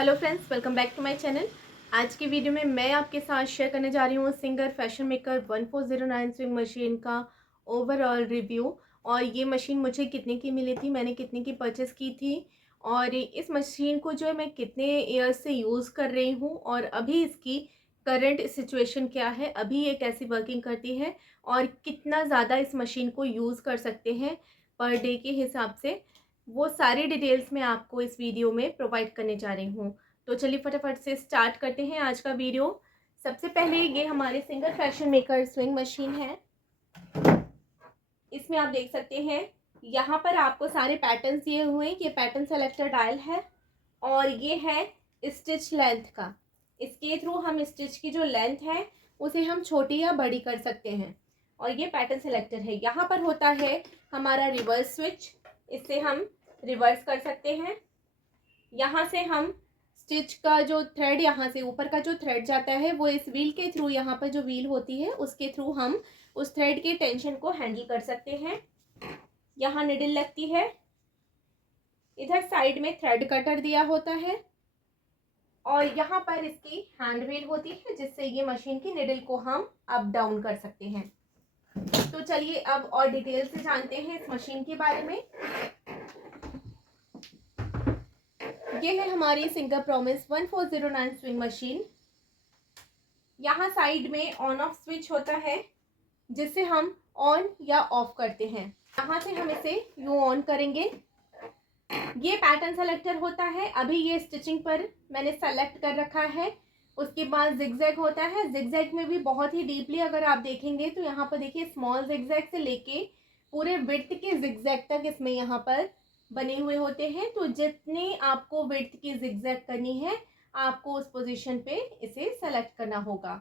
Hello friends, welcome back to my channel. आज की video में मैं आपके साथ शेयर करने जा रही हूँ singer fashion maker 1409 swing machine का ओवरऑल रिव्यू। और ये मशीन मुझे कितने की मिली थी, मैंने कितने की परचेस की थी और इस मशीन को जो है मैं कितने ईयर्स से यूज़ कर रही हूँ और अभी इसकी करंट सिचुएशन क्या है, अभी ये कैसी वर्किंग करती है और कितना ज़्यादा इस मशीन को यूज़ कर सकते हैं पर डे के हिसाब से, वो सारी डिटेल्स मैं आपको इस वीडियो में प्रोवाइड करने जा रही हूँ। तो चलिए फटाफट से स्टार्ट करते हैं आज का वीडियो। सबसे पहले ये हमारे singer fashion maker swing machine है। इसमें आप देख सकते हैं यहाँ पर आपको सारे पैटर्न्स दिए हुए हैं। ये पैटर्न सेलेक्टर डायल है और ये है स्टिच लेंथ का। इसके थ्रू हम स्टिच की जो लेंथ है उसे हम छोटी या बड़ी कर सकते हैं। और ये पैटर्न सेलेक्टर है। यहाँ पर होता है हमारा रिवर्स स्विच, इससे हम रिवर्स कर सकते हैं। यहाँ से हम स्टिच का जो थ्रेड, यहाँ से ऊपर का जो थ्रेड जाता है वो इस व्हील के थ्रू, यहाँ पर जो व्हील होती है उसके थ्रू हम उस थ्रेड के टेंशन को हैंडल कर सकते हैं। यहाँ निडल लगती है, इधर साइड में थ्रेड कटर दिया होता है और यहाँ पर इसकी हैंड व्हील होती है जिससे ये मशीन की निडल को हम अप डाउन कर सकते हैं। तो चलिए अब और डिटेल से जानते हैं इस मशीन के बारे में। ये है हमारी सिंगर प्रॉमिस 1409 स्विंग मशीन। यहाँ साइड में ऑन ऑफ स्विच होता है जिससे हम ऑन या ऑफ करते हैं। यहाँ से हम इसे यूं ऑन करेंगे। ये पैटर्न सेलेक्टर होता है, अभी ये स्टिचिंग पर मैंने सेलेक्ट कर रखा है। उसके बाद जिगजैग होता है। जिगजैग में भी बहुत ही डीपली अगर आप देखेंगे तो यहाँ पर देखिए स्मॉल जिगजैग से लेके पूरे विड्थ के जिगजैग तक इसमें यहाँ पर बने हुए होते हैं। तो जितनी आपको विड्थ की जिगजैग करनी है आपको उस पोजीशन पे इसे सेलेक्ट करना होगा।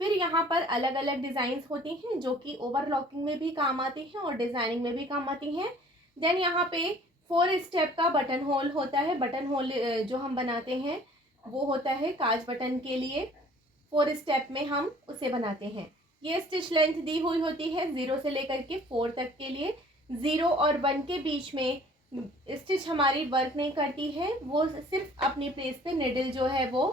फिर यहाँ पर अलग अलग डिजाइन होती हैं जो कि ओवरलॉकिंग में भी काम आती हैं और डिजाइनिंग में भी काम आती हैं। देन यहाँ पे 4 स्टेप का बटन होल होता है। बटन होल जो हम बनाते हैं वो होता है काज बटन के लिए। 4 स्टेप में हम उसे बनाते हैं। ये स्टिच लेंथ दी हुई होती है 0 से लेकर के 4 तक के लिए। 0 और 1 के बीच में स्टिच हमारी वर्क नहीं करती है, वो सिर्फ अपनी प्लेस पे निडल जो है वो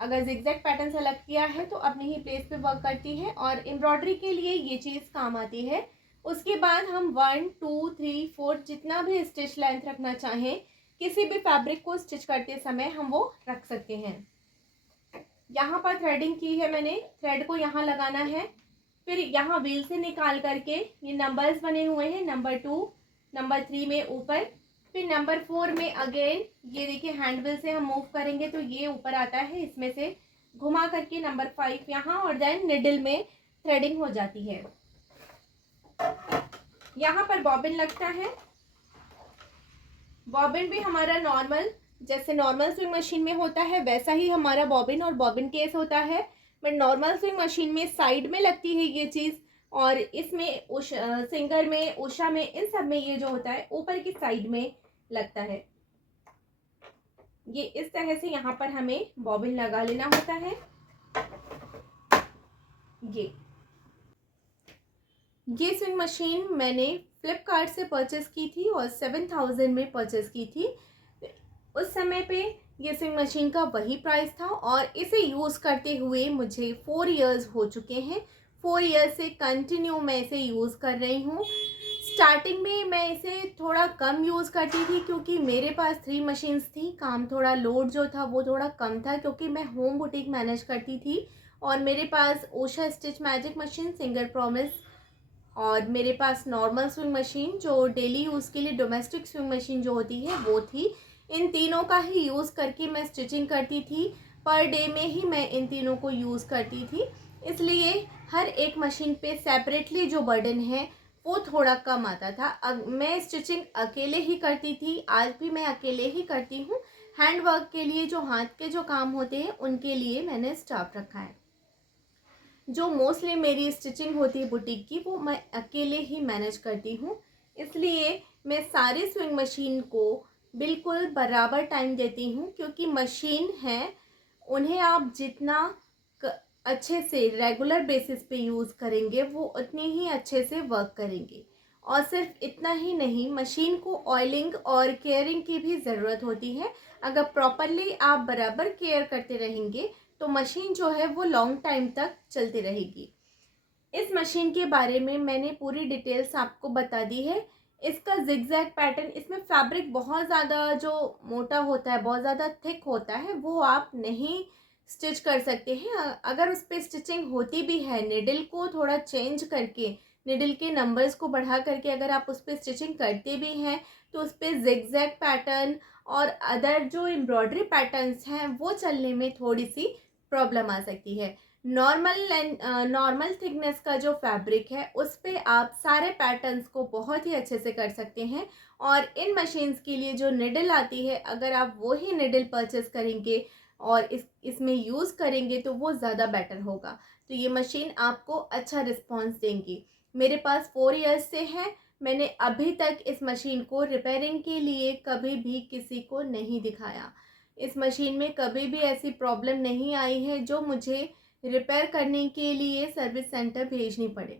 अगर जिगजैग पैटर्न सेलेक्ट किया है तो अपनी ही प्लेस पे वर्क करती है और एम्ब्रॉयडरी के लिए ये चीज़ काम आती है। उसके बाद हम 1 2 3 4 जितना भी स्टिच लेंथ रखना चाहें किसी भी फैब्रिक को स्टिच करते समय हम वो रख सकते हैं। यहाँ पर थ्रेडिंग की है मैंने, थ्रेड को यहाँ लगाना है। फिर यहाँ व्हील से निकाल करके ये नंबर्स बने हुए हैं, नंबर 2 नंबर 3 में ऊपर, फिर नंबर 4 में अगेन ये देखिए हैंड व्हील से हम मूव करेंगे तो ये ऊपर आता है, इसमें से घुमा करके नंबर 5 यहाँ और देन निडल में थ्रेडिंग हो जाती है। यहाँ पर बॉबिन लगता है। बॉबिन भी हमारा नॉर्मल, जैसे नॉर्मल स्विंग मशीन में होता है वैसा ही हमारा बॉबिन और बॉबिन केस होता है। बट नॉर्मल स्विंग मशीन में साइड में लगती है ये चीज़ और इसमें सिंगर में, उषा में, इन सब में ये जो होता है ऊपर की साइड में लगता है। ये इस तरह से यहाँ पर हमें बॉबिन लगा लेना होता है। ये स्विंग मशीन मैंने फ्लिपकार्ट से परचेस की थी और 7000 में परचेस की थी। उस समय पे ये स्विंग मशीन का वही प्राइस था और इसे यूज़ करते हुए मुझे 4 इयर्स हो चुके हैं। 4 इयर्स से कंटिन्यू मैं इसे यूज़ कर रही हूँ। स्टार्टिंग में मैं इसे थोड़ा कम यूज़ करती थी क्योंकि मेरे पास 3 मशीन्स थी। काम थोड़ा, लोड जो था वो थोड़ा कम था क्योंकि मैं होम बुटीक मैनेज करती थी और मेरे पास Usha stitch magic machine, Singer Promise और मेरे पास नॉर्मल स्विंग मशीन जो डेली यूज़ के लिए डोमेस्टिक स्विंग मशीन जो होती है वो थी। इन तीनों का ही यूज़ करके मैं स्टिचिंग करती थी। पर डे में ही मैं इन तीनों को यूज़ करती थी, इसलिए हर एक मशीन पे सेपरेटली जो बर्डन है वो थोड़ा कम आता था। अब मैं स्टिचिंग अकेले ही करती थी, आज भी मैं अकेले ही करती हूँ। हैंड वर्क के लिए जो हाथ के जो काम होते हैं उनके लिए मैंने स्टाफ रखा है। जो मोस्टली मेरी स्टिचिंग होती है बुटीक की वो मैं अकेले ही मैनेज करती हूँ, इसलिए मैं सारी स्विंग मशीन को बिल्कुल बराबर टाइम देती हूँ क्योंकि मशीन है, उन्हें आप जितना अच्छे से रेगुलर बेसिस पे यूज़ करेंगे वो उतनी ही अच्छे से वर्क करेंगे। और सिर्फ इतना ही नहीं, मशीन को ऑयलिंग और केयरिंग की भी ज़रूरत होती है। अगर प्रॉपरली आप बराबर केयर करते रहेंगे तो मशीन जो है वो लॉन्ग टाइम तक चलती रहेगी। इस मशीन के बारे में मैंने पूरी डिटेल्स आपको बता दी है। इसका जिगजैग पैटर्न, इसमें फैब्रिक बहुत ज़्यादा जो मोटा होता है, बहुत ज़्यादा थिक होता है, वो आप नहीं स्टिच कर सकते हैं। अगर उस पर स्टिचिंग होती भी है, निडल को थोड़ा चेंज करके, निडल के नंबर्स को बढ़ा करके अगर आप उस पर स्टिचिंग करते भी हैं तो उस पर जिगजैग पैटर्न और अदर जो एम्ब्रॉयडरी पैटर्न्स हैं वो चलने में थोड़ी सी प्रॉब्लम आ सकती है। नॉर्मल थिकनेस का जो फैब्रिक है उस पे आप सारे पैटर्न्स को बहुत ही अच्छे से कर सकते हैं। और इन मशीन्स के लिए जो निडल आती है, अगर आप वो ही निडल परचेस करेंगे और इसमें यूज़ करेंगे तो वो ज़्यादा बेटर होगा। तो ये मशीन आपको अच्छा रिस्पॉन्स देंगी। मेरे पास 4 इयर्स से है। मैंने अभी तक इस मशीन को रिपेयरिंग के लिए कभी भी किसी को नहीं दिखाया। इस मशीन में कभी भी ऐसी प्रॉब्लम नहीं आई है जो मुझे रिपेयर करने के लिए सर्विस सेंटर भेजनी पड़े।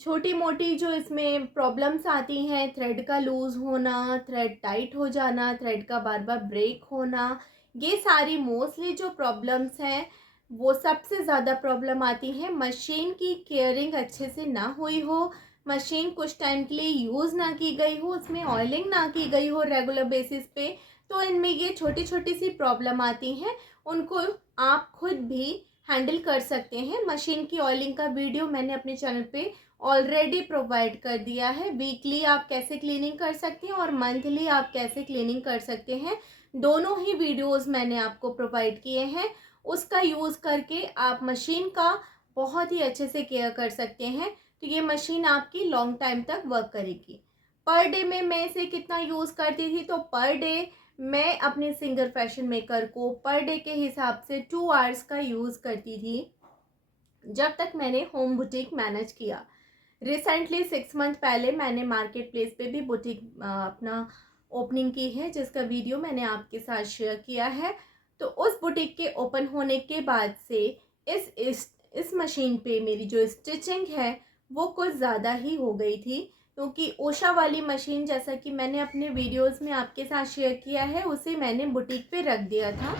छोटी मोटी जो इसमें प्रॉब्लम्स आती हैं, थ्रेड का लूज़ होना, थ्रेड टाइट हो जाना, थ्रेड का बार बार ब्रेक होना, ये सारी मोस्टली जो प्रॉब्लम्स हैं वो सबसे ज़्यादा प्रॉब्लम आती है मशीन की केयरिंग अच्छे से ना हुई हो, मशीन कुछ टाइम के लिए यूज़ ना की गई हो, उसमें ऑयलिंग ना की गई हो रेगुलर बेसिस पे। तो इनमें ये छोटी छोटी सी प्रॉब्लम आती हैं, उनको आप खुद भी हैंडल कर सकते हैं। मशीन की ऑयलिंग का वीडियो मैंने अपने चैनल पे ऑलरेडी प्रोवाइड कर दिया है। वीकली आप कैसे क्लीनिंग कर सकते हैं और मंथली आप कैसे क्लीनिंग कर सकते हैं, दोनों ही वीडियोस मैंने आपको प्रोवाइड किए हैं। उसका यूज़ करके आप मशीन का बहुत ही अच्छे से केयर कर सकते हैं। तो ये मशीन आपकी लॉन्ग टाइम तक वर्क करेगी। पर डे में मैं इसे कितना यूज़ करती थी, तो पर डे मैं अपने सिंगर फैशन मेकर को पर डे के हिसाब से 2 आवर्स का यूज़ करती थी, जब तक मैंने होम बुटीक मैनेज किया। रिसेंटली 6 मंथ पहले मैंने मार्केट प्लेस पे भी बुटीक अपना ओपनिंग की है, जिसका वीडियो मैंने आपके साथ शेयर किया है। तो उस बुटीक के ओपन होने के बाद से इस मशीन पे मेरी जो स्टिचिंग है वो कुछ ज़्यादा ही हो गई थी, क्योंकि ओशा वाली मशीन, जैसा कि मैंने अपने वीडियोस में आपके साथ शेयर किया है, उसे मैंने बुटीक पे रख दिया था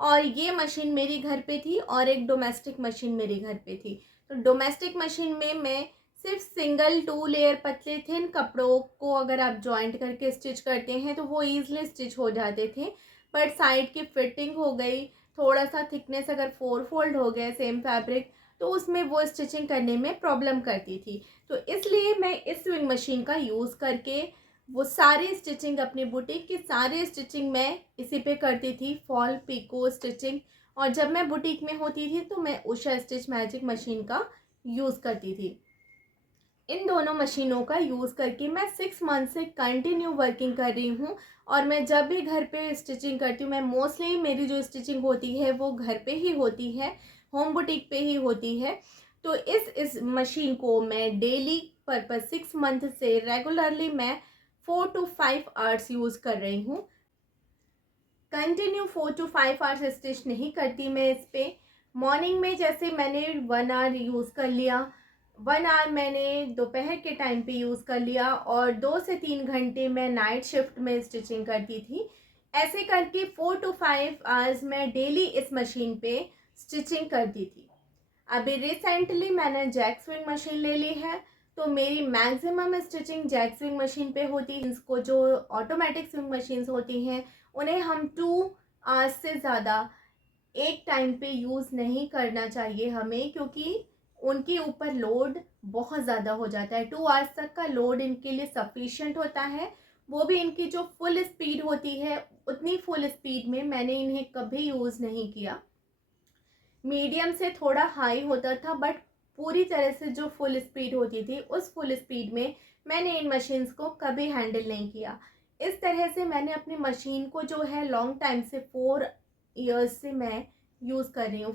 और ये मशीन मेरी घर पे थी और एक डोमेस्टिक मशीन मेरे घर पे थी। तो डोमेस्टिक मशीन में मैं सिर्फ सिंगल 2 लेयर पतले थिन कपड़ों को अगर आप जॉइंट करके स्टिच करते हैं तो वो ईजिली स्टिच हो जाते थे। बट साइड की फिटिंग हो गई, थोड़ा सा थिकनेस अगर 4 फोल्ड हो गया सेम फैब्रिक, तो उसमें वो स्टिचिंग करने में प्रॉब्लम करती थी। तो इसलिए मैं इस स्विंग मशीन का यूज़ करके वो सारी स्टिचिंग, अपनी बुटीक की सारी स्टिचिंग मैं इसी पे करती थी, फॉल पिको स्टिचिंग। और जब मैं बुटीक में होती थी तो मैं उषा स्टिच मैजिक मशीन का यूज़ करती थी। इन दोनों मशीनों का यूज़ करके मैं 6 मंथ से कंटिन्यू वर्किंग कर रही हूँ। और मैं जब भी घर पे स्टिचिंग करती हूँ, मैं मोस्टली मेरी जो स्टिचिंग होती है वो घर पे ही होती है, होम बुटीक पे ही होती है। तो इस मशीन को मैं डेली पर्पस 6 मंथ से रेगुलरली मैं 4 to 5 आवर्स यूज़ कर रही हूँ। कंटिन्यू 4 to 5 आवर्स स्टिच नहीं करती मैं इस पे। मॉर्निंग में जैसे मैंने 1 आवर यूज़ कर लिया, 1 आवर मैंने दोपहर के टाइम पे यूज़ कर लिया और 2 से 3 घंटे मैं नाइट शिफ्ट में स्टिचिंग करती थी। ऐसे करके 4 to 5 आवर्स मैं डेली इस मशीन पे स्टिचिंग करती थी। अभी रिसेंटली मैंने जैक स्विंग मशीन ले ली है, तो मेरी maximum stitching Jack swing machine पे होती है। इसको जो ऑटोमेटिक स्विंग मशीन्स होती हैं उन्हें हम 2 आवर्स से ज़्यादा एक टाइम पे यूज़ नहीं करना चाहिए हमें, क्योंकि उनके ऊपर लोड बहुत ज़्यादा हो जाता है। 2 आवर्स तक का लोड इनके लिए सफिशिएंट होता है। वो भी इनकी जो फुल स्पीड होती है, उतनी फुल स्पीड में मैंने इन्हें कभी यूज़ नहीं किया। मीडियम से थोड़ा हाई होता था, बट पूरी तरह से जो फुल स्पीड होती थी उस फुल स्पीड में मैंने इन मशीन्स को कभी हैंडल नहीं किया। इस तरह से मैंने अपनी मशीन को जो है लॉन्ग टाइम से 4 इयर्स से मैं यूज़ कर रही हूँ।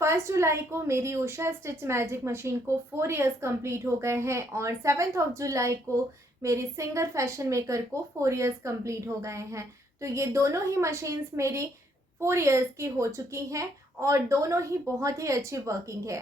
फर्स्ट जुलाई को मेरी उषा स्टिच मैजिक मशीन को 4 इयर्स कंप्लीट हो गए हैं और 7 जुलाई को मेरी सिंगर फैशन मेकर को 4 इयर्स कंप्लीट हो गए हैं। तो ये दोनों ही मशीन्स मेरी 4 इयर्स की हो चुकी हैं और दोनों ही बहुत ही अच्छी वर्किंग है।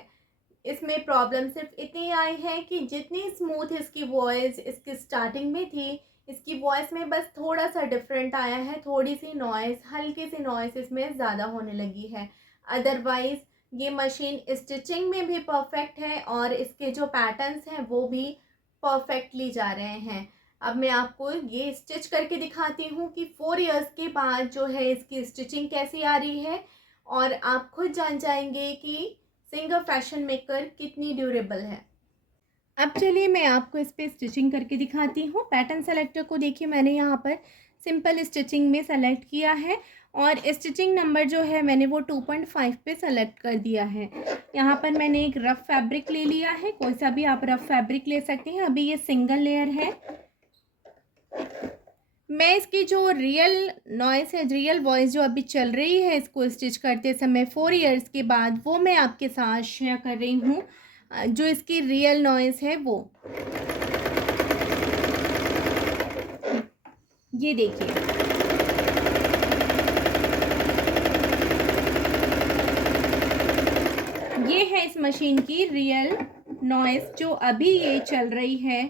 इसमें प्रॉब्लम सिर्फ इतनी आई है कि जितनी स्मूथ इसकी वॉइस इसकी स्टार्टिंग में थी, इसकी वॉइस में बस थोड़ा सा डिफरेंट आया है, थोड़ी सी नॉइज़, हल्की सी नॉइज़ इसमें ज़्यादा होने लगी है। अदरवाइज़ ये मशीन स्टिचिंग में भी परफेक्ट है और इसके जो पैटर्न्स हैं वो भी परफेक्टली जा रहे हैं। अब मैं आपको ये स्टिच करके दिखाती हूँ कि 4 इयर्स के बाद जो है इसकी स्टिचिंग कैसी आ रही है, और आप खुद जान जाएंगे कि सिंगर फैशन मेकर कितनी ड्यूरेबल है। अब चलिए मैं आपको इस पर स्टिचिंग करके दिखाती हूँ। पैटर्न सेलेक्टर को देखिए, मैंने यहाँ पर सिंपल स्टिचिंग में सेलेक्ट किया है और स्टिचिंग नंबर जो है मैंने वो 2.5 पे सेलेक्ट कर दिया है। यहाँ पर मैंने एक रफ़ फैब्रिक ले लिया है, कोई सा भी आप रफ़ फैब्रिक ले सकते हैं। अभी ये सिंगल लेयर है। मैं इसकी जो रियल नॉइस है, रियल वॉइस जो अभी चल रही है इसको स्टिच करते समय 4 इयर्स के बाद, वो मैं आपके साथ शेयर कर रही हूँ। जो इसकी रियल नॉइस है वो ये देखिए। ये है इस मशीन की रियल नॉइस जो अभी ये चल रही है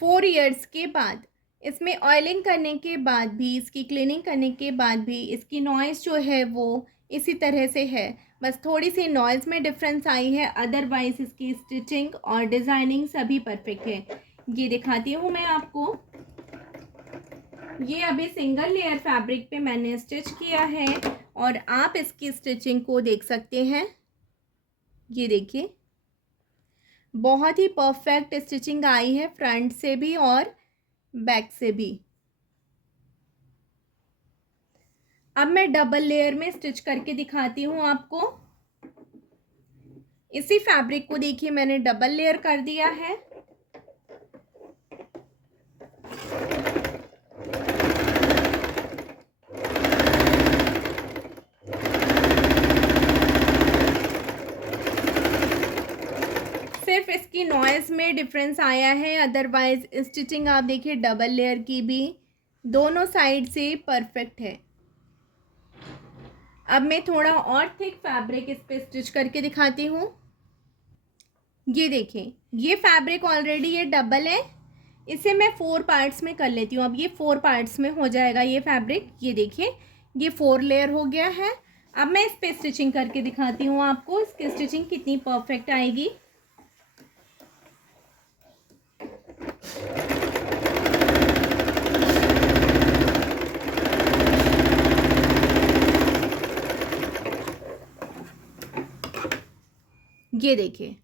4 इयर्स के बाद। इसमें ऑयलिंग करने के बाद भी, इसकी क्लीनिंग करने के बाद भी इसकी नॉइज़ जो है वो इसी तरह से है, बस थोड़ी सी नॉइज़ में डिफरेंस आई है। अदरवाइज़ इसकी स्टिचिंग और डिज़ाइनिंग सभी परफेक्ट है। ये दिखाती हूँ मैं आपको। ये अभी सिंगल लेयर फैब्रिक पे मैंने स्टिच किया है और आप इसकी स्टिचिंग को देख सकते हैं। ये देखिए, बहुत ही परफेक्ट स्टिचिंग आई है, फ्रंट से भी और बैक से भी। अब मैं डबल लेयर में स्टिच करके दिखाती हूँ आपको। इसी फैब्रिक को देखिए, मैंने डबल लेयर कर दिया है। सिर्फ इसकी नॉइज़ में डिफरेंस आया है, अदरवाइज स्टिचिंग आप देखिए डबल लेयर की भी दोनों साइड से परफेक्ट है। अब मैं थोड़ा और थिक फैब्रिक इस पे स्टिच करके दिखाती हूँ। ये देखें, ये फैब्रिक ऑलरेडी ये डबल है, इसे मैं 4 पार्ट्स में कर लेती हूँ। अब ये 4 पार्ट्स में हो जाएगा ये फैब्रिक। ये देखिए, ये 4 लेयर हो गया है। अब मैं इस पे स्टिचिंग करके दिखाती हूँ आपको, इसकी स्टिचिंग कितनी परफेक्ट आएगी। ये देखिए,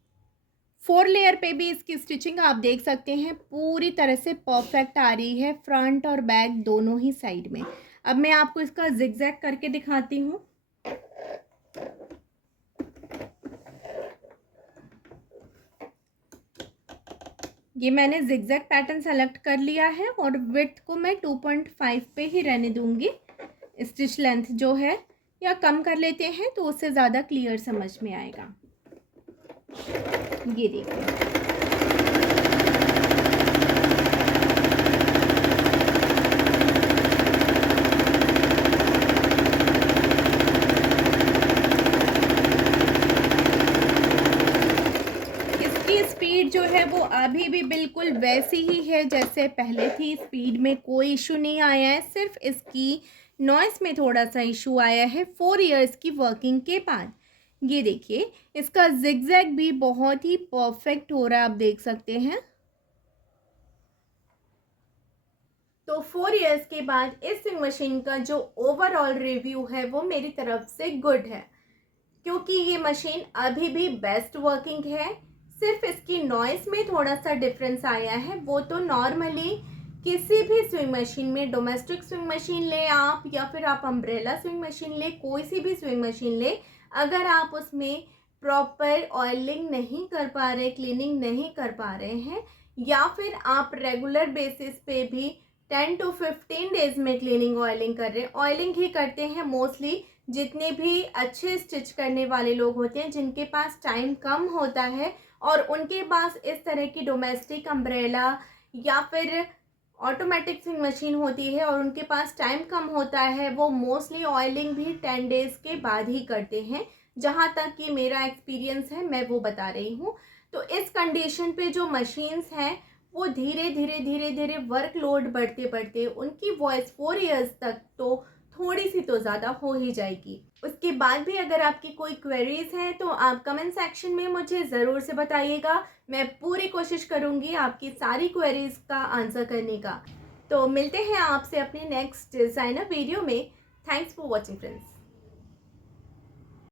4 लेयर पे भी इसकी स्टिचिंग आप देख सकते हैं पूरी तरह से परफेक्ट आ रही है, फ्रंट और बैक दोनों ही साइड में। अब मैं आपको इसका जिगजैग करके दिखाती हूँ। ये मैंने जिगजैग पैटर्न सेलेक्ट कर लिया है और विड्थ को मैं 2.5 पे ही रहने दूंगी। स्टिच लेंथ जो है या कम कर लेते हैं तो उससे ज़्यादा क्लियर समझ में आएगा। ये देखिए, इसकी स्पीड जो है वो अभी भी बिल्कुल वैसी ही है जैसे पहले थी। स्पीड में कोई इशू नहीं आया है, सिर्फ इसकी नॉइस में थोड़ा सा इशू आया है 4 इयर्स की वर्किंग के बाद। ये देखिए, इसका जिगजैग भी बहुत ही परफेक्ट हो रहा है, आप देख सकते हैं। तो 4 इयर्स के बाद इस मशीन का जो ओवरऑल रिव्यू है वो मेरी तरफ से गुड है, क्योंकि ये मशीन अभी भी बेस्ट वर्किंग है। सिर्फ इसकी नॉइस में थोड़ा सा डिफरेंस आया है, वो तो नॉर्मली किसी भी स्विंग मशीन में, डोमेस्टिक स्विंग मशीन ले आप या फिर आप अम्ब्रेला स्विंग मशीन ले, कोई सी भी स्विंग मशीन ले, अगर आप उसमें प्रॉपर ऑयलिंग नहीं कर पा रहे, क्लीनिंग नहीं कर पा रहे हैं, या फिर आप रेगुलर बेसिस पे भी 10 to 15 डेज में क्लीनिंग ऑयलिंग कर रहे हैं, ऑयलिंग ही करते हैं मोस्टली जितने भी अच्छे स्टिच करने वाले लोग होते हैं, जिनके पास टाइम कम होता है और उनके पास इस तरह की डोमेस्टिक अम्ब्रेला या फिर ऑटोमेटिक स्विंग मशीन होती है और उनके पास टाइम कम होता है, वो मोस्टली ऑयलिंग भी 10 डेज़ के बाद ही करते हैं। जहाँ तक कि मेरा एक्सपीरियंस है मैं वो बता रही हूँ। तो इस कंडीशन पे जो मशीन्स हैं वो धीरे धीरे धीरे धीरे वर्कलोड बढ़ते बढ़ते उनकी वॉइस 4 ईयर्स तक तो थोड़ी सी तो ज़्यादा हो ही जाएगी। उसके बाद भी अगर आपकी कोई क्वेरीज़ हैं तो आप कमेंट सेक्शन में मुझे ज़रूर से बताइएगा। मैं पूरी कोशिश करूँगी आपकी सारी क्वेरीज़ का आंसर करने का। तो मिलते हैं आपसे अपने नेक्स्ट डिज़ाइनर वीडियो में। Thanks for watching friends.